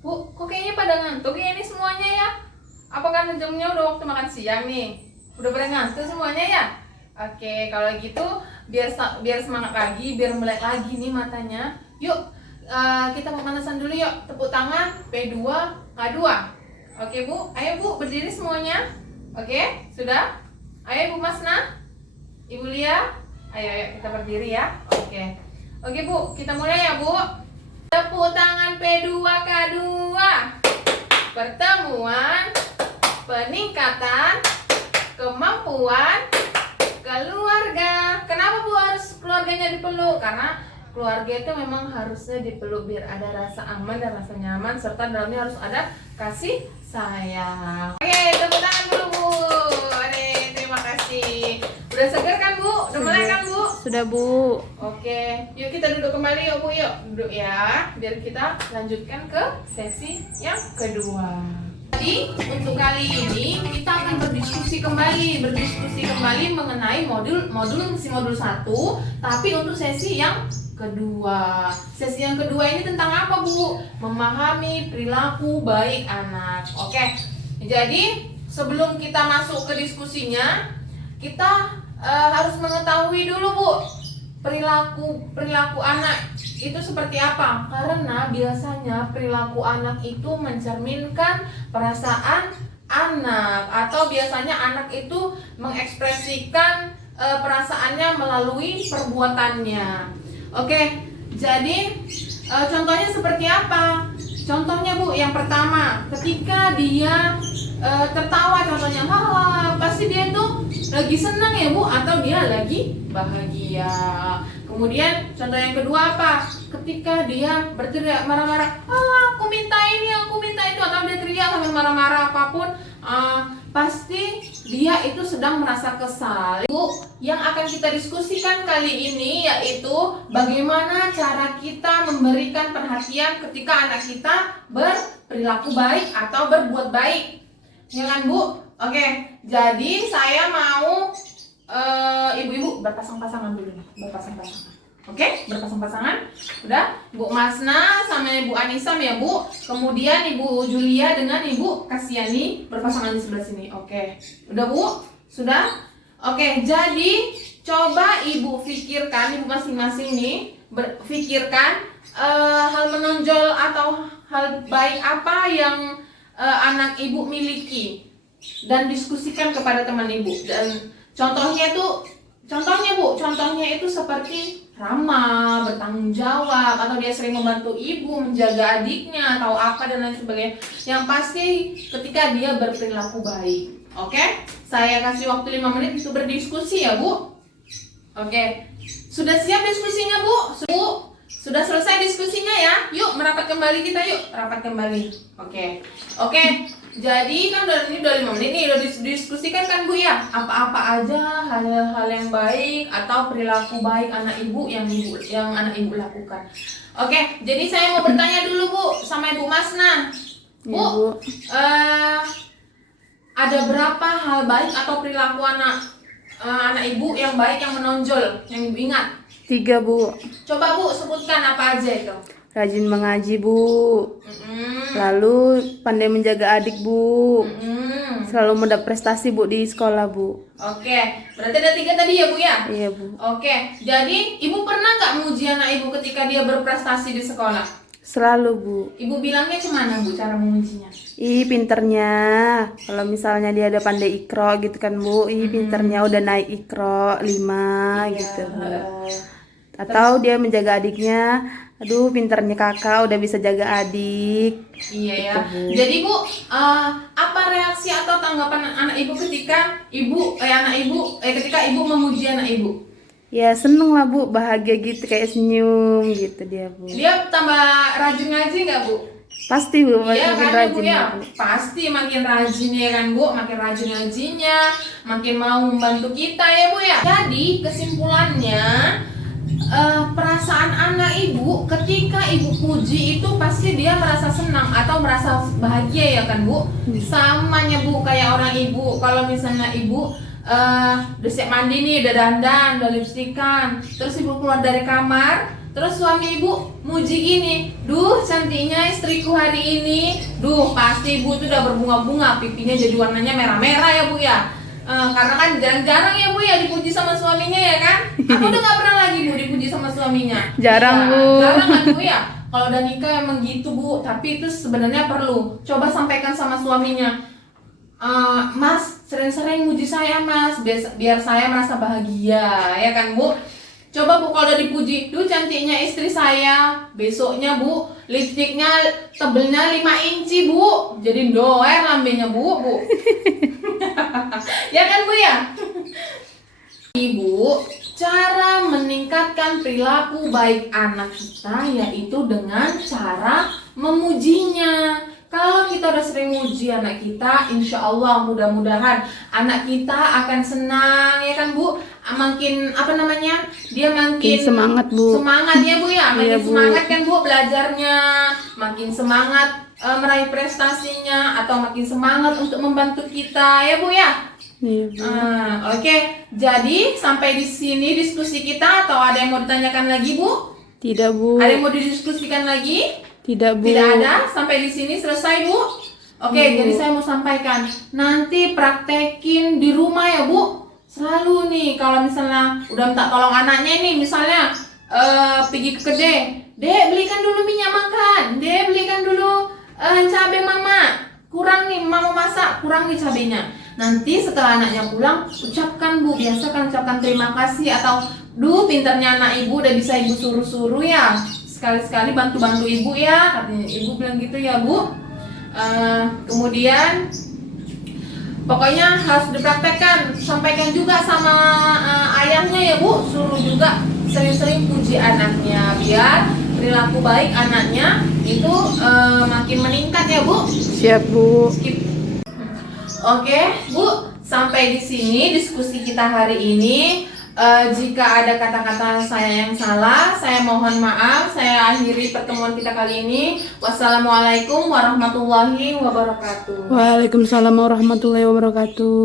Bu, kok kayaknya pada ngantuk ya ini semuanya ya? Apa karena jamnya udah waktu makan siang nih? Udah pada ngantuk semuanya ya? Oke, kalau gitu biar semangat lagi, biar melek lagi nih matanya. Yuk, kita pemanasan dulu yuk. Tepuk tangan P2 K2. Oke Bu, ayo Bu berdiri semuanya. Oke, sudah? Ayo Bu Masna, Ibu Lia, ayo kita berdiri ya. Oke Bu, kita mulai ya Bu. Tepuk tangan P2K2. Pertemuan peningkatan kemampuan keluarga. Kenapa Bu harus keluarganya dipeluk? Karena keluarga itu memang harusnya dipeluk biar ada rasa aman dan rasa nyaman, serta dalamnya harus ada kasih sayang. Oke, tepuk tangan dulu Bu. Terima kasih. Udah segar kan Bu? Udah mulai kan Bu? Sudah Bu. Oke, yuk kita duduk kembali yuk Bu, yuk duduk ya, biar kita lanjutkan ke sesi yang kedua. Jadi untuk kali ini kita akan berdiskusi kembali mengenai modul 1, tapi untuk sesi yang kedua. Sesi yang kedua ini tentang apa Bu? Memahami perilaku baik anak. Oke, jadi sebelum kita masuk ke diskusinya, kita harus mengetahui dulu Bu, perilaku anak itu seperti apa, karena biasanya perilaku anak itu mencerminkan perasaan anak, atau biasanya anak itu mengekspresikan perasaannya melalui perbuatannya. Oke, jadi contohnya seperti apa? Contohnya Bu, yang pertama, ketika dia tertawa, contohnya pasti dia tuh lagi senang ya Bu, atau dia lagi bahagia. Kemudian contoh yang kedua apa? Ketika dia berteriak marah-marah, aku minta ini, aku minta itu, atau dia teriak sambil marah-marah apapun, pasti dia itu sedang merasa kesal. Bu, yang akan kita diskusikan kali ini yaitu bagaimana cara kita memberikan perhatian ketika anak kita berperilaku baik atau berbuat baik. Ya kan Bu? Oke, jadi saya mau ibu-ibu berpasang-pasangan dulu nih, berpasang-pasangan. Oke, berpasang-pasangan. Udah, Bu Masna sama Ibu Anissa ya Bu. Kemudian Ibu Julia dengan Ibu Kasiani berpasangan di sebelah sini. Oke, udah Bu? Sudah? Oke, jadi coba Ibu pikirkan, Ibu masing-masing nih berpikirkan hal menonjol atau hal baik apa yang anak Ibu miliki, dan diskusikan kepada teman Ibu. Dan contohnya Bu, contohnya itu seperti ramah, bertanggung jawab, atau dia sering membantu ibu, menjaga adiknya, atau apa dan lain sebagainya. Yang pasti ketika dia berperilaku baik. Oke? Saya kasih waktu 5 menit untuk berdiskusi ya Bu. Oke. Sudah siap diskusinya Bu? Sudah selesai diskusinya ya? Yuk merapat kembali kita yuk, rapat kembali. Oke. Jadi kan udah 5 menit nih, udah didiskusikan kan Bu ya? Apa-apa aja hal-hal yang baik atau perilaku baik anak ibu yang anak ibu lakukan. Oke, jadi saya mau bertanya dulu Bu sama Ibu Masna. Bu, ada berapa hal baik atau perilaku anak ibu yang baik, yang menonjol, yang ibu ingat? 3 Bu. Coba Bu sebutkan apa aja itu. Rajin mengaji Bu. Lalu pandai menjaga adik Bu. Selalu mendapat prestasi Bu di sekolah Bu. Oke, berarti ada 3 tadi ya Bu ya? Iya Bu. Oke, jadi Ibu pernah nggak muji anak Ibu ketika dia berprestasi di sekolah? Selalu Bu. Ibu bilangnya kemana Bu cara memujinya? Pinternya. Kalau misalnya dia ada pandai ikro gitu kan Bu. Pinternya udah naik ikro 5 gitu Bu. Atau dia menjaga adiknya. Aduh, pinternya kakak udah bisa jaga adik. Iya ya. Gitu, Jadi Bu, apa reaksi atau tanggapan anak Ibu ketika ketika Ibu memuji anak Ibu? Ya seneng lah Bu, bahagia gitu, kayak senyum gitu dia Bu. Dia tambah rajin ngaji nggak Bu? Pasti Bu, Iya makin kan rajin Bu ya? Bu. Pasti makin rajin ya kan Bu, makin rajin ngajinya, makin mau membantu kita ya Bu ya. Jadi kesimpulannya, perasaan anak ibu ketika ibu puji itu pasti dia merasa senang atau merasa bahagia ya kan Bu. Samanya Bu kayak orang ibu, kalau misalnya ibu udah siap mandi nih, udah dandan, udah lipstikan, terus ibu keluar dari kamar, terus suami ibu muji gini, duh cantiknya istriku hari ini, duh pasti ibu tuh udah berbunga-bunga, pipinya jadi warnanya merah-merah ya bu ya. Karena kan jarang-jarang ya bu ya dipuji sama suaminya ya kan. Aku udah gak pernah lagi bu dipuji sama suaminya. Jarang, Iya, Bu. jarang kan bu ya. Kalau udah nikah emang gitu bu, tapi itu sebenarnya perlu coba sampaikan sama suaminya. Mas, sering-sering muji saya mas, biar saya merasa bahagia, ya kan bu? Coba bu kalau udah dipuji, duh cantiknya istri saya, besoknya bu, lipstiknya tebelnya 5 inci bu, jadi doer lambenya bu. Ya kan bu ya? Ibu, cara meningkatkan perilaku baik anak kita yaitu dengan cara memujinya. Kalau kita udah sering muji anak kita, insya Allah mudah-mudahan anak kita akan senang ya kan bu. Makin apa namanya, dia makin semangat, Bu. Semangat ya bu ya, makin Iya, Bu. semangat kan bu belajarnya, makin semangat meraih prestasinya, atau makin semangat untuk membantu kita ya bu ya. Iya, Bu. Oke, jadi sampai di sini diskusi kita, atau ada yang mau ditanyakan lagi bu? Tidak, Bu. Ada yang mau didiskusikan lagi? Tidak, Bu. Tidak ada, sampai di sini selesai bu. Oke, jadi saya mau sampaikan, nanti praktekin di rumah ya bu. Selalu nih, kalau misalnya udah minta tolong anaknya nih, misalnya pergi ke kedai, dek belikan dulu minyak makan, dek belikan dulu cabai mama, kurang nih mama masak, kurang nih cabenya. Nanti setelah anaknya pulang, ucapkan bu, biasakan ucapkan terima kasih, atau duh pinternya anak ibu udah bisa ibu suruh-suruh ya, sekali-sekali bantu-bantu ibu ya, katanya ibu bilang gitu ya bu. Kemudian pokoknya harus dipraktekkan, sampaikan juga sama ayahnya ya bu, suruh juga sering-sering puji anaknya biar perilaku baik anaknya itu makin meningkat ya bu. Siap, Bu. Skip. Oke bu, sampai di sini diskusi kita hari ini. Jika ada kata-kata saya yang salah, saya mohon maaf. Saya akhiri pertemuan kita kali ini. Wassalamualaikum warahmatullahi wabarakatuh. Waalaikumsalam warahmatullahi wabarakatuh.